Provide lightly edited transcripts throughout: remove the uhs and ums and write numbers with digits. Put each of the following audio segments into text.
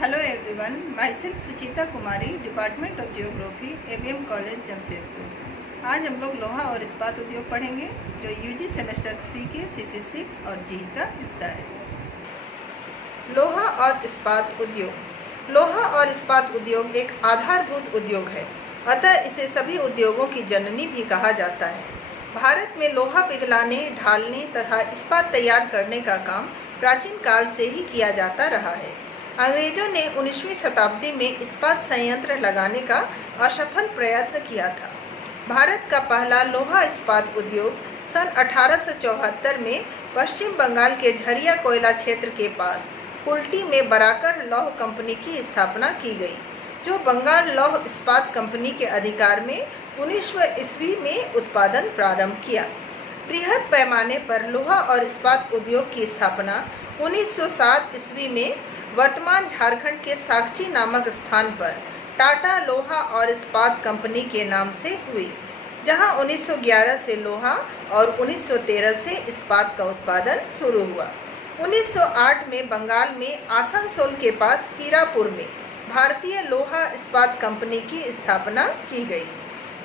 Hello everyone, myself Suchita Kumari, department of geography, AVM college Jamshedpur. आज हम लोग लोहा और इस्पात उद्योग पढ़ेंगे जो यूजी सेमेस्टर 3 के सीसी 6 और जी का हिस्सा है। लोहा और इस्पात उद्योग। लोहा और इस्पात उद्योग एक आधारभूत उद्योग है, अतः इसे सभी उद्योगों की जननी भी कहा जाता है। भारत में लोहा पिघलाने, ढालने तथा इस्पात तैयार करने का काम प्राचीन काल से ही किया जाता रहा है। अंग्रेजों ने 19वीं शताब्दी में इस्पात संयंत्र लगाने का असफल प्रयत्न किया था। भारत का पहला लोहा इस्पात उद्योग सन 1874 में पश्चिम बंगाल के झरिया कोयला क्षेत्र के पास कुल्टी में बराकर लौह कंपनी की स्थापना की गई, जो बंगाल लौह इस्पात कंपनी के अधिकार में 19वीं ईस्वी में उत्पादन प्रारंभ किया। बृहद पैमाने पर लोहा और इस्पात उद्योग की स्थापना 1907 ईस्वी में वर्तमान झारखंड के साकची नामक स्थान पर टाटा लोहा और इस्पात कंपनी के नाम से हुई, जहां 1911 से लोहा और 1913 से इस्पात का उत्पादन शुरू हुआ। 1908 में बंगाल में आसनसोल के पास हीरापुर में भारतीय लोहा इस्पात कंपनी की स्थापना की गई।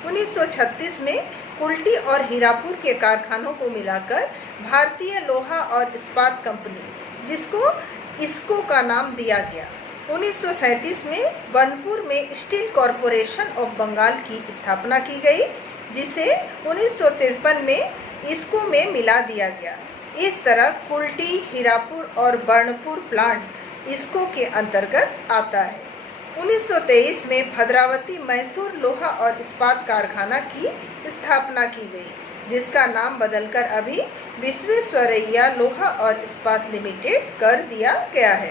1936 में कुल्टी और हीरापुर के कारखानों को मिलाकर भारतीय लोहा और इस्पात कंपनी, जिसको इसको का नाम दिया गया। 1937 में बनपुर में स्टील कॉरपोरेशन ऑफ बंगाल की स्थापना की गई, जिसे 1953 में इसको में मिला दिया गया। इस तरह कुल्टी, हीरापुर और बर्नपुर प्लांट इसको के अंतर्गत आता है। 1923 में भद्रावती मैसूर लोहा और इस्पात कारखाना की स्थापना की गई, जिसका नाम बदलकर अभी विश्वेश्वरैया लोहा और इस्पात लिमिटेड कर दिया गया है।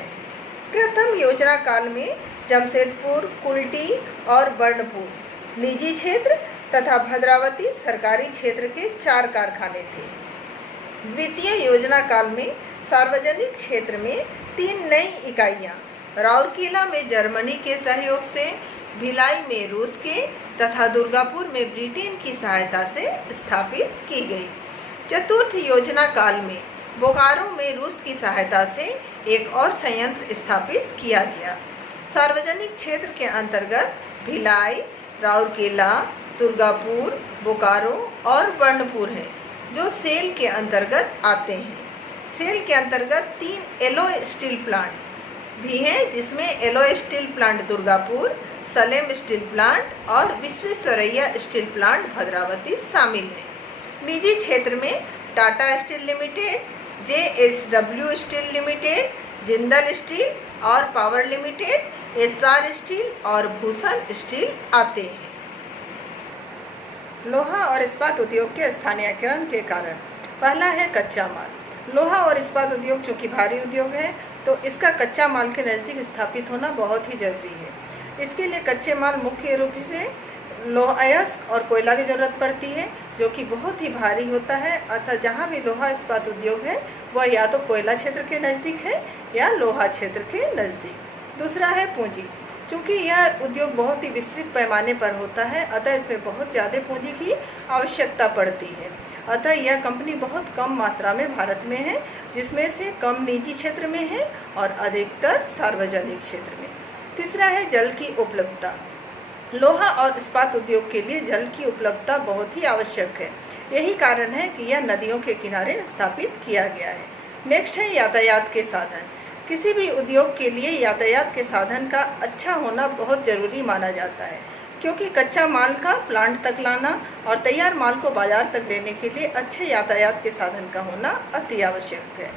प्रथम योजना काल में जमशेदपुर, कुल्टी और बर्नपुर निजी क्षेत्र तथा भद्रावती सरकारी क्षेत्र के 4 कारखाने थे। द्वितीय योजना काल में सार्वजनिक क्षेत्र में 3 नई इकाइयाँ राउरकेला में जर्मनी के सहयोग से, भिलाई में रूस के तथा दुर्गापुर में ब्रिटेन की सहायता से स्थापित की गई। चतुर्थ योजना काल में बोकारो में रूस की सहायता से एक और संयंत्र स्थापित किया गया। सार्वजनिक क्षेत्र के अंतर्गत भिलाई, राउरकेला, दुर्गापुर, बोकारो और बर्नपुर हैं, जो सेल के अंतर्गत आते हैं। सेल के अंतर्गत 3 एलॉय स्टील प्लांट भी हैं, जिसमें alloy steel plant Durgapur, Salem steel plant और विश्वेश्वरैया स्टील प्लांट भद्रावती शामिल हैं। निजी क्षेत्र में Tata steel limited, JSW steel limited, Jindal steel और पावर लिमिटेड, SR स्टील और भूषण स्टील आते हैं। लोहा और इस्पात उद्योग के स्थानीयकरण के कारण। पहला है कच्चा माल। लोहा और इस्पात उद्योग चूँकि भारी उद्योग है, तो इसका कच्चा माल के नज़दीक स्थापित होना बहुत ही जरूरी है। इसके लिए कच्चे माल मुख्य रूप से लोहा अयस्क और कोयला की ज़रूरत पड़ती है, जो कि बहुत ही भारी होता है। अतः जहाँ भी लोहा इस्पात उद्योग है वह या तो कोयला क्षेत्र के नज़दीक है या लोहा क्षेत्र के नज़दीक। दूसरा है पूंजी। चूँकि यह उद्योग बहुत ही विस्तृत पैमाने पर होता है, अतः इसमें बहुत ज़्यादा पूंजी की आवश्यकता पड़ती है। अतः यह कंपनी बहुत कम मात्रा में भारत में है, जिसमें से कम निजी क्षेत्र में है और अधिकतर सार्वजनिक क्षेत्र में। तीसरा है जल की उपलब्धता। लोहा और इस्पात उद्योग के लिए जल की उपलब्धता बहुत ही आवश्यक है। यही कारण है कि यह नदियों के किनारे स्थापित किया गया है। नेक्स्ट है यातायात के साधन। किसी भी उद्योग के लिए यातायात के साधन का अच्छा होना बहुत ज़रूरी माना जाता है, क्योंकि कच्चा माल का प्लांट तक लाना और तैयार माल को बाजार तक लेने के लिए अच्छे यातायात के साधन का होना अति आवश्यक है।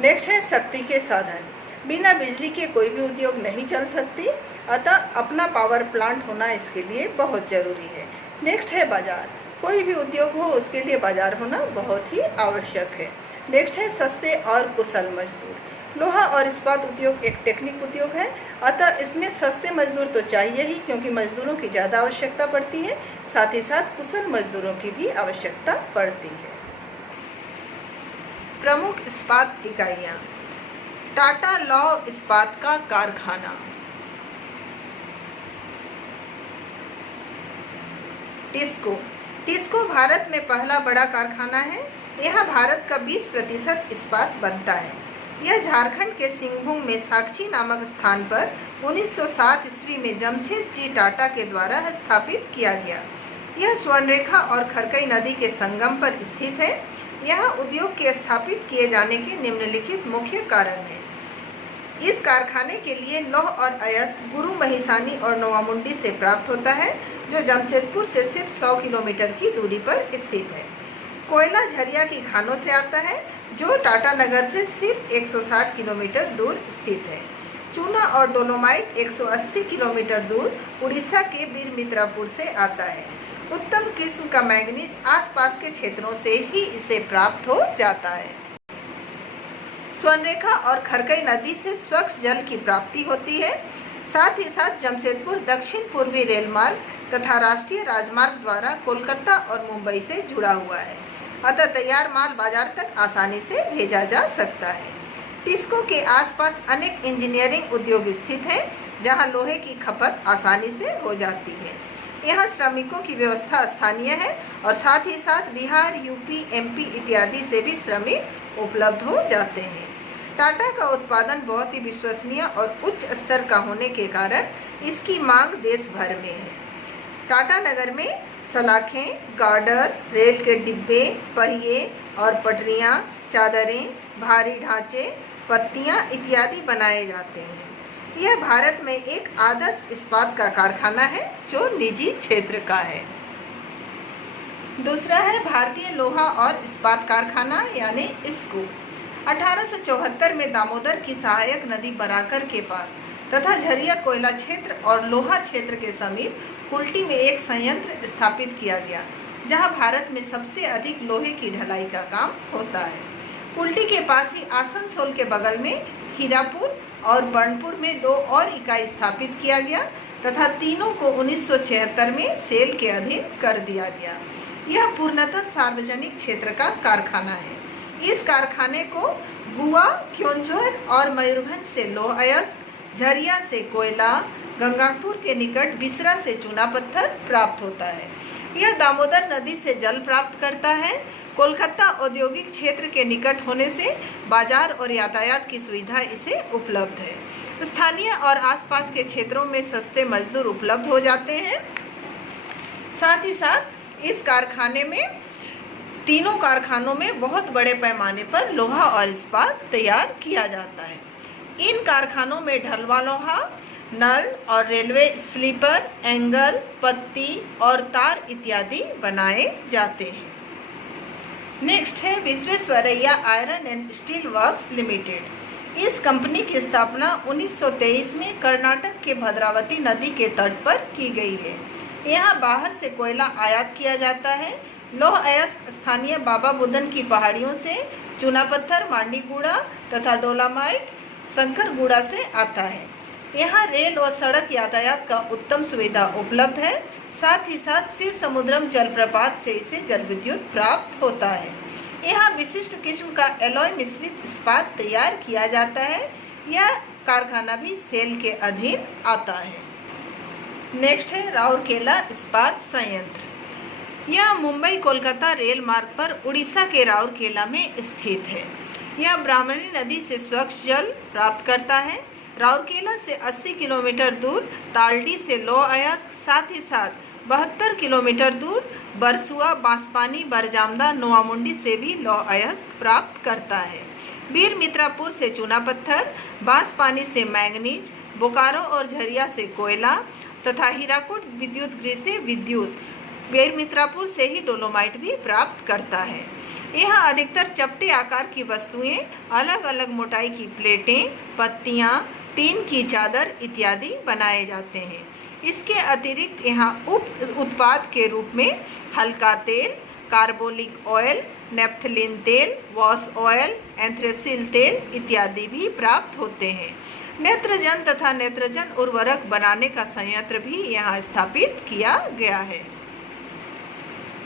नेक्स्ट है शक्ति के साधन। बिना बिजली के कोई भी उद्योग नहीं चल सकती, अतः अपना पावर प्लांट होना इसके लिए बहुत ज़रूरी है। नेक्स्ट है बाजार। कोई भी उद्योग हो उसके लिए बाजार होना बहुत ही आवश्यक है। नेक्स्ट है सस्ते और कुशल मजदूर। लोहा और इस्पात उद्योग एक टेक्निक उद्योग है, अतः इसमें सस्ते मजदूर तो चाहिए ही, क्योंकि मजदूरों की ज़्यादा आवश्यकता पड़ती है। साथ ही साथ कुशल मजदूरों की भी आवश्यकता पड़ती है। प्रमुख इस्पात इकाइयाँ। टाटा लौह इस्पात का कारखाना। टिस्को भारत में पहला बड़ा कारखाना है। यहाँ भारत का 20% इस्पात बनता है। यह झारखंड के सिंहभूम में साकची नामक स्थान पर 1907 ईस्वी में जमशेदजी टाटा के द्वारा स्थापित किया गया। यह स्वर्णरेखा और खरकई नदी के संगम पर स्थित है। यहाँ उद्योग के स्थापित किए जाने के निम्नलिखित मुख्य कारण हैं। इस कारखाने के लिए लौह और अयस्क गुरु महिसानी और नोवामुंडी से प्राप्त होता है, जो जमशेदपुर से सिर्फ 100 किलोमीटर की दूरी पर स्थित है। कोयला झरिया की खानों से आता है, जो टाटानगर से सिर्फ 160 किलोमीटर दूर स्थित है। चूना और डोलोमाइट 180 किलोमीटर दूर उड़ीसा के बीरमित्रापुर से आता है। उत्तम किस्म का मैंगनीज आसपास के क्षेत्रों से ही इसे प्राप्त हो जाता है। स्वर्णरेखा और खरकई नदी से स्वच्छ जल की प्राप्ति होती है। साथ ही साथ जमशेदपुर दक्षिण पूर्वी रेल मार्ग तथा राष्ट्रीय राजमार्ग द्वारा कोलकाता और मुंबई से जुड़ा हुआ है, अतः तैयार माल बाजार तक आसानी से भेजा जा सकता है। टिस्को के आसपास अनेक इंजीनियरिंग उद्योग स्थित हैं, जहां लोहे की खपत आसानी से हो जाती है। यहाँ श्रमिकों की व्यवस्था स्थानीय है और साथ ही साथ बिहार, यूपी, एमपी इत्यादि से भी श्रमिक उपलब्ध हो जाते हैं। टाटा का उत्पादन बहुत ही विश्वसनीय और उच्च स्तर का होने के कारण इसकी मांग देश भर में है। टाटा नगर में सलाखें, गार्डर, रेल के डिब्बे, पहिए और पटरियां, चादरें, भारी ढांचे, पत्तियां इत्यादि बनाए जाते हैं। यह भारत में एक आदर्श इस्पात का कारखाना है, जो निजी क्षेत्र का है। दूसरा है भारतीय लोहा और इस्पात कारखाना यानी इस्को। 1874 में दामोदर की सहायक नदी बराकर के पास तथा झरिया कोयला क्षेत्र और लोहा क्षेत्र के समीप कुल्टी में एक संयंत्र स्थापित किया गया, जहां भारत में सबसे अधिक लोहे की ढलाई का काम होता है। कुल्टी के पास ही आसनसोल के बगल में हीरापुर और बर्नपुर में 2 और इकाई स्थापित किया गया तथा तीनों को 1976 में सेल के अधीन कर दिया गया। यह पूर्णतः सार्वजनिक क्षेत्र का कारखाना है। इस कारखाने को गुआ, क्योंझर और मयूरभंज से लौह अयस्क, झरिया से कोयला, गंगापुर के निकट बिसरा से चूना पत्थर प्राप्त होता है। यह दामोदर नदी से जल प्राप्त करता है। कोलकाता औद्योगिक क्षेत्र के निकट होने से बाजार और यातायात की सुविधा इसे उपलब्ध है। स्थानीय और आसपास के क्षेत्रों में सस्ते मजदूर उपलब्ध हो जाते हैं। साथ ही साथ इस कारखाने में तीनों कारखानों में बहुत बड़े पैमाने पर लोहा और इस्पात तैयार किया जाता है। इन कारखानों में ढलवा लोहा, नल और रेलवे स्लीपर, एंगल, पत्ती और तार इत्यादि बनाए जाते हैं। नेक्स्ट है Visvesvaraya iron and steel works limited. इस कंपनी की स्थापना 1923 में कर्नाटक के भद्रावती नदी के तट पर की गई है। यहाँ बाहर से कोयला आयात किया जाता है। लौह अयस्क स्थानीय बाबा बुदन की पहाड़ियों से, चूना पत्थर मांडीगुड़ा तथा डोलामाइट शंकरगुड़ा से आता है। यहाँ रेल और सड़क यातायात का उत्तम सुविधा उपलब्ध है। साथ ही साथ शिव समुद्रम जलप्रपात से इसे जल विद्युत प्राप्त होता है। यहाँ विशिष्ट किस्म का एलॉय मिश्रित इस्पात तैयार किया जाता है। यह कारखाना भी सेल के अधीन आता है। नेक्स्ट है राउरकेला इस्पात संयंत्र। यह मुंबई कोलकाता रेल मार्ग पर उड़ीसा के राउरकेला में स्थित है। यह ब्राह्मणी नदी से स्वच्छ जल प्राप्त करता है। राउरकेला से 80 किलोमीटर दूर तालडी से लौह अयस्क, साथ ही साथ 72 किलोमीटर दूर बरसुआ, बांसपानी, बरजामदा, नोवामुंडी से भी लौह अयस्क प्राप्त करता है। बीरमित्रापुर से चूना पत्थर, बांसपानी से मैंगनीज, बोकारो और झरिया से कोयला तथा हीराकुड विद्युत गृह से विद्युत, बीरमित्रापुर से ही डोलोमाइट भी प्राप्त करता है। यहाँ अधिकतर चपटे आकार की वस्तुएं, अलग अलग मोटाई की प्लेटें, पत्तियां, टीन की चादर इत्यादि बनाए जाते हैं। इसके अतिरिक्त यहाँ उप उत्पाद के रूप में हल्का तेल, कार्बोलिक ऑयल, नेफ्थलीन तेल, वॉश ऑयल, एंथ्रेसिल तेल इत्यादि भी प्राप्त होते हैं। नेत्रजन तथा नेत्रजन उर्वरक बनाने का संयंत्र भी यहाँ स्थापित किया गया है।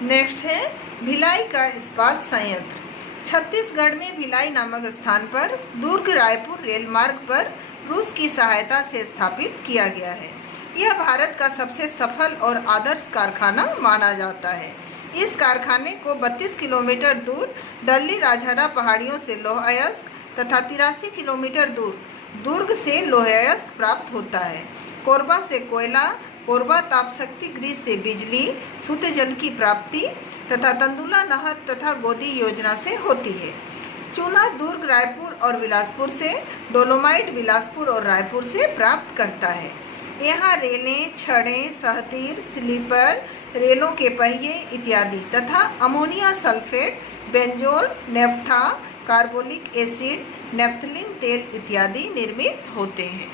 नेक्स्ट है भिलाई का इस्पात संयंत्र। छत्तीसगढ़ में भिलाई नामक स्थान पर दुर्ग रायपुर रेल मार्ग पर रूस की सहायता से स्थापित किया गया है। यह भारत का सबसे सफल और आदर्श कारखाना माना जाता है। इस कारखाने को 32 किलोमीटर दूर डल्ली राजहरा पहाड़ियों से लौह अयस्क तथा 83 किलोमीटर दूर दुर्ग से लौह अयस्क प्राप्त होता है। कोरबा से कोयला, कोरबा ताप शक्ति गृह से बिजली, शुद्ध जल की प्राप्ति तथा तंदुला नहर तथा गोदी योजना से होती है। चूना दुर्ग रायपुर और बिलासपुर से, डोलोमाइट बिलासपुर और रायपुर से प्राप्त करता है। यहाँ रेलें, छड़ें, सहतीर, स्लीपर, रेलों के पहिए इत्यादि तथा ammonia sulphate, benzoyl, naphtha, carbolic acid, naphthalene तेल इत्यादि निर्मित होते हैं।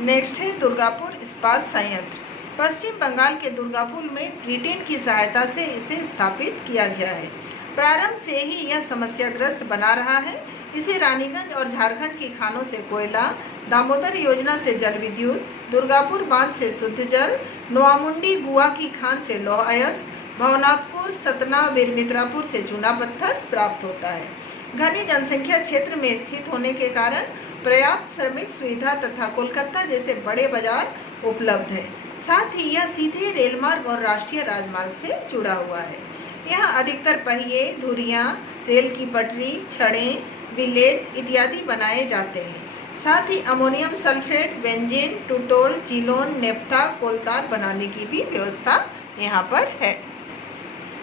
नेक्स्ट है दुर्गापुर इस्पात संयंत्र। पश्चिम बंगाल के दुर्गापुर में ब्रिटेन की सहायता से इसे स्थापित किया गया है। प्रारंभ से ही यह समस्याग्रस्त बना रहा है। इसे रानीगंज और झारखंड की खानों से कोयला, दामोदर योजना से जल विद्युत, दुर्गापुर बांध से शुद्ध जल, नोआमुंडी गुआ की खान से लौह अयस्क, भवनाथपुर, सतना, वीरमित्रापुर से चूना पत्थर प्राप्त होता है। घनी जनसंख्या क्षेत्र में स्थित होने के कारण पर्याप्त श्रमिक सुविधा तथा कोलकाता जैसे बड़े बाजार उपलब्ध है। साथ ही यह सीधे रेलमार्ग और राष्ट्रीय राजमार्ग से जुड़ा हुआ है। यहाँ अधिकतर पहिए, धुरियाँ, रेल की पटरी, छड़ें, बिलेट इत्यादि बनाए जाते हैं। साथ ही ammonium sulphate, benzene, tutorial, जीलोन, naphtha, कोलतार बनाने की भी व्यवस्था यहाँ पर है।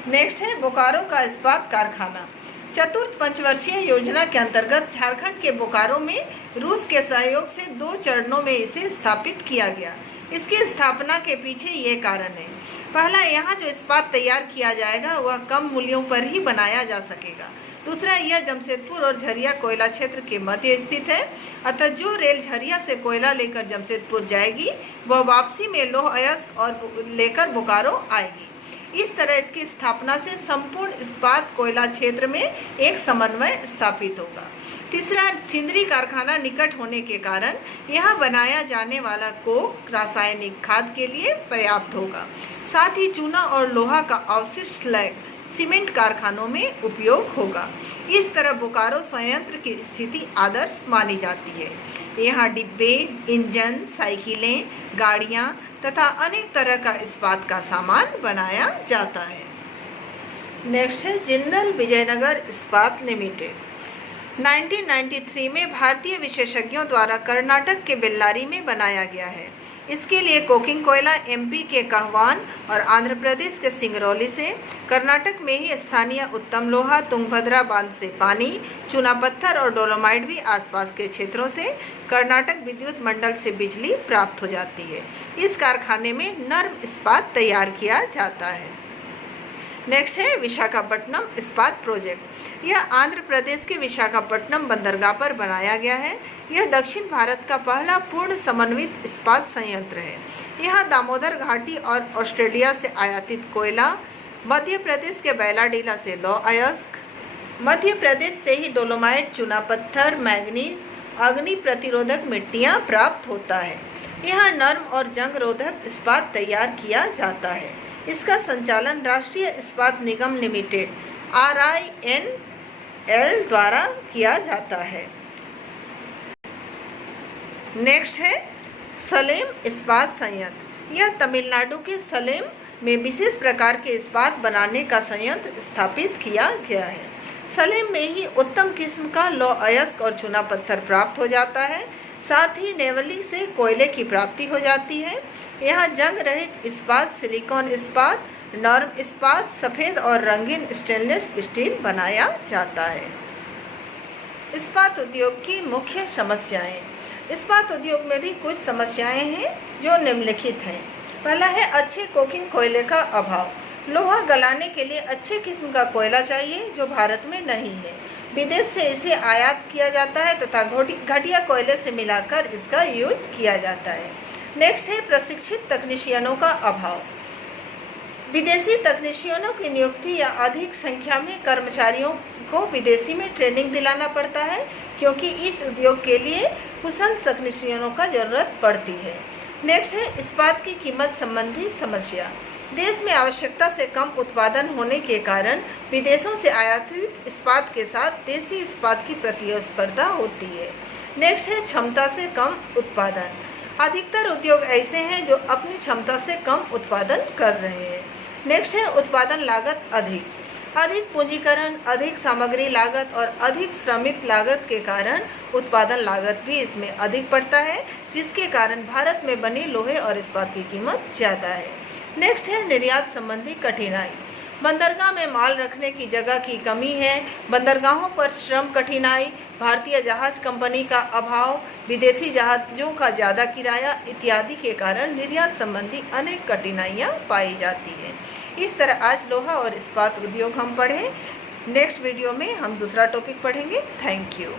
नेक्स्ट है बोकारो का इस्पात कारखाना। चतुर्थ पंचवर्षीय योजना के अंतर्गत झारखंड के बोकारो में रूस के सहयोग से 2 चरणों में इसे स्थापित किया गया। इसकी स्थापना के पीछे ये कारण है। पहला, यहाँ जो इस्पात तैयार किया जाएगा वह कम मूल्यों पर ही बनाया जा सकेगा। दूसरा, यह जमशेदपुर और झरिया कोयला क्षेत्र के मध्य स्थित है, अतः जो रेल झरिया से कोयला लेकर जमशेदपुर जाएगी वह वापसी में लौह अयस्क और लेकर बोकारो आएगी। इस तरह इसकी स्थापना से संपूर्ण इस्पात कोयला क्षेत्र में एक समन्वय स्थापित होगा। तीसरा, सिंदरी कारखाना निकट होने के कारण यहाँ बनाया जाने वाला कोक रासायनिक खाद के लिए पर्याप्त होगा। साथ ही चूना और लोहा का अवशिष्ट स्लैग सीमेंट कारखानों में उपयोग होगा। इस तरह बोकारो संयंत्र की स्थिति आदर्श मानी जाती है। यहाँ डिब्बे, इंजन, साइकिलें, गाड़ियाँ तथा अनेक तरह का इस्पात का सामान बनाया जाता है। नेक्स्ट है जिंदल विजयनगर इस्पात लिमिटेड। 1993 में भारतीय विशेषज्ञों द्वारा कर्नाटक के बेल्लारी में बनाया गया है। इसके लिए कोकिंग कोयला एमपी के कहवान और आंध्र प्रदेश के सिंगरौली से, कर्नाटक में ही स्थानीय उत्तम लोहा, तुंगभद्रा बांध से पानी, चूना पत्थर और डोलोमाइट भी आसपास के क्षेत्रों से कर्नाटक विद्युत मंडल से बिजली प्राप्त हो जाती है। इस कारखाने में नर्म इस्पात तैयार किया जाता है। नेक्स्ट है विशाखापट्टनम इस्पात प्रोजेक्ट। यह आंध्र प्रदेश के विशाखापट्टनम बंदरगाह पर बनाया गया है। यह दक्षिण भारत का पहला पूर्ण समन्वित इस्पात संयंत्र है। यहाँ दामोदर घाटी और ऑस्ट्रेलिया से आयातित कोयला, मध्य प्रदेश के बैलाडीला से लौह अयस्क, मध्य प्रदेश से ही डोलोमाइट, चूना पत्थर, मैग्नीज, अग्नि प्रतिरोधक मिट्टियाँ प्राप्त होता है। यहाँ नर्म और जंग रोधक इस्पात तैयार किया जाता है। इसका संचालन राष्ट्रीय इस्पात निगम लिमिटेड RINL द्वारा किया जाता है। नेक्स्ट है सलेम इस्पात संयंत्र। यह तमिलनाडु के सलेम में विशेष प्रकार के इस्पात बनाने का संयंत्र स्थापित किया गया है। सलेम में ही उत्तम किस्म का लौह अयस्क और चूना पत्थर प्राप्त हो जाता है। साथ ही नेवली से कोयले की प्राप्ति हो जाती है। यहाँ जंग रहित इस्पात, सिलिकॉन इस्पात, नर्म इस्पात, सफ़ेद और रंगीन स्टेनलेस स्टील बनाया जाता है। इस्पात उद्योग की मुख्य समस्याएं। इस्पात उद्योग में भी कुछ समस्याएं हैं जो निम्नलिखित हैं। पहला है अच्छे कोकिंग कोयले का अभाव। लोहा गलाने के लिए अच्छे किस्म का कोयला चाहिए जो भारत में नहीं है। विदेश से इसे आयात किया जाता है तथा घटिया कोयले से मिलाकर इसका यूज किया जाता है। नेक्स्ट है प्रशिक्षित तकनीशियनों का अभाव। विदेशी तकनीशियनों की नियुक्ति या अधिक संख्या में कर्मचारियों को विदेशी में ट्रेनिंग दिलाना पड़ता है, क्योंकि इस उद्योग के लिए कुशल तकनीशियनों का ज़रूरत पड़ती है। नेक्स्ट है इस्पात की कीमत संबंधी समस्या। देश में आवश्यकता से कम उत्पादन होने के कारण विदेशों से आयातित इस्पात के साथ देसी इस्पात की प्रतिस्पर्धा होती है। नेक्स्ट है क्षमता से कम उत्पादन। अधिकतर उद्योग ऐसे हैं जो अपनी क्षमता से कम उत्पादन कर रहे हैं। नेक्स्ट है उत्पादन लागत अधिक। अधिक पूंजीकरण, अधिक सामग्री लागत और अधिक श्रमिक लागत के कारण उत्पादन लागत भी इसमें अधिक पड़ता है, जिसके कारण भारत में बने लोहे और इस्पात की कीमत ज़्यादा है। नेक्स्ट है निर्यात संबंधी कठिनाई। बंदरगाह में माल रखने की जगह की कमी है, बंदरगाहों पर श्रम कठिनाई, भारतीय जहाज कंपनी का अभाव, विदेशी जहाज़ों का ज़्यादा किराया इत्यादि के कारण निर्यात संबंधी अनेक कठिनाइयाँ पाई जाती हैं। इस तरह आज लोहा और इस्पात उद्योग हम पढ़े। नेक्स्ट वीडियो में हम दूसरा टॉपिक पढ़ेंगे। Thank you.